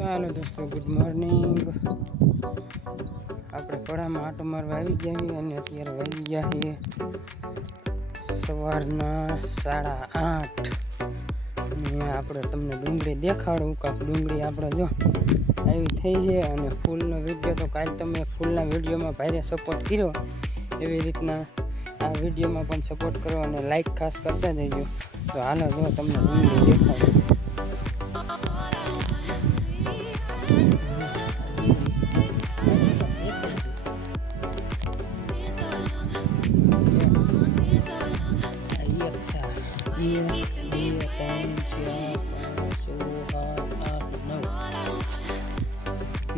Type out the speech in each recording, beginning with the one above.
ચાલો દોસ્તો, good morning. આપણે પડામાં આટો મારવા આવી ગયા અને અત્યારે વાગી ગયા છીએ સવારના 8:30. અહીંયા આપણે તમને ડુંગળી દેખાડું. કાંક ડુંગળી આપણે જો આવી થઈ છે અને ફૂલનો વિડીયો તો કાલે તમે ફૂલના વિડીયોમાં ભારે સપોર્ટ કર્યો, એવી રીતના આ વિડીયોમાં પણ સપોર્ટ કરો અને લાઈક ખાસ કરતા જજો. તો હાલો જો તમને ડુંગળી દેખાડું.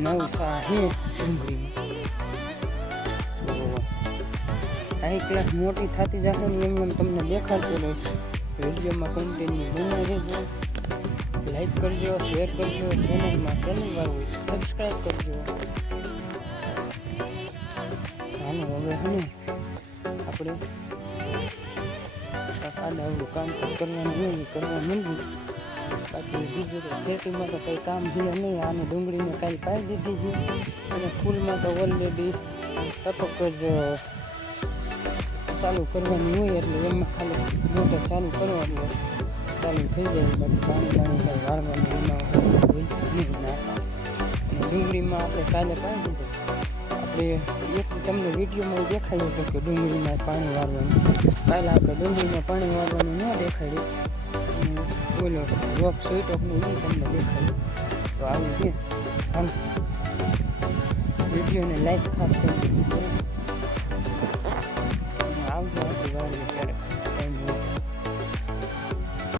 નવસા છે ડુંગળી. હાઈ ક્લાસ મોટી થતી જશે ને એમ તમને દેખાડતો રહીશ. વિડીયોમાં કન્ટિન્યુ બના રહેજો. લાઈક કરજો, શેર કરજો, ચેનલ વાળું સબસ્ક્રાઈબ કરજો. હાલો હવે છે ને આપણે આવું કામ કરવાનું હોય કરવા માંડ્યું. બાકી બીજું તો ખેતીમાં તો કંઈ કામ છે નહીં. આને ડુંગળીને કાંઈ પાઈ દીધી છે અને ફૂલમાં તો ઓલરેડી ટપક જ ચાલુ કરવાની હોય, એટલે એમાં ખાલી મોટર ચાલુ કરવા એટલે ચાલુ થઈ જાય. બાકી પાણી કાંઈ વાળવાનું એમાં નહીં નાખા. અને ડુંગળીમાં આપણે કાલે પાઈ દીધું. આપણે એક તમને વિડીયોમાં દેખાડ્યું હતું કે ડુંગળીમાં પાણી વાળવાનું. કાલે આપણે ડુંગળીમાં પાણી વાળવાનું ન દેખાડ્યું. બોલો રોપ સ્વીટોકનું નહીં તમને દેખાડ્યું. તો આવું છે. આમ વિડીયોને લાઈક ખાસ કરી આવજો આપણી વાડીએ ક્યારેક.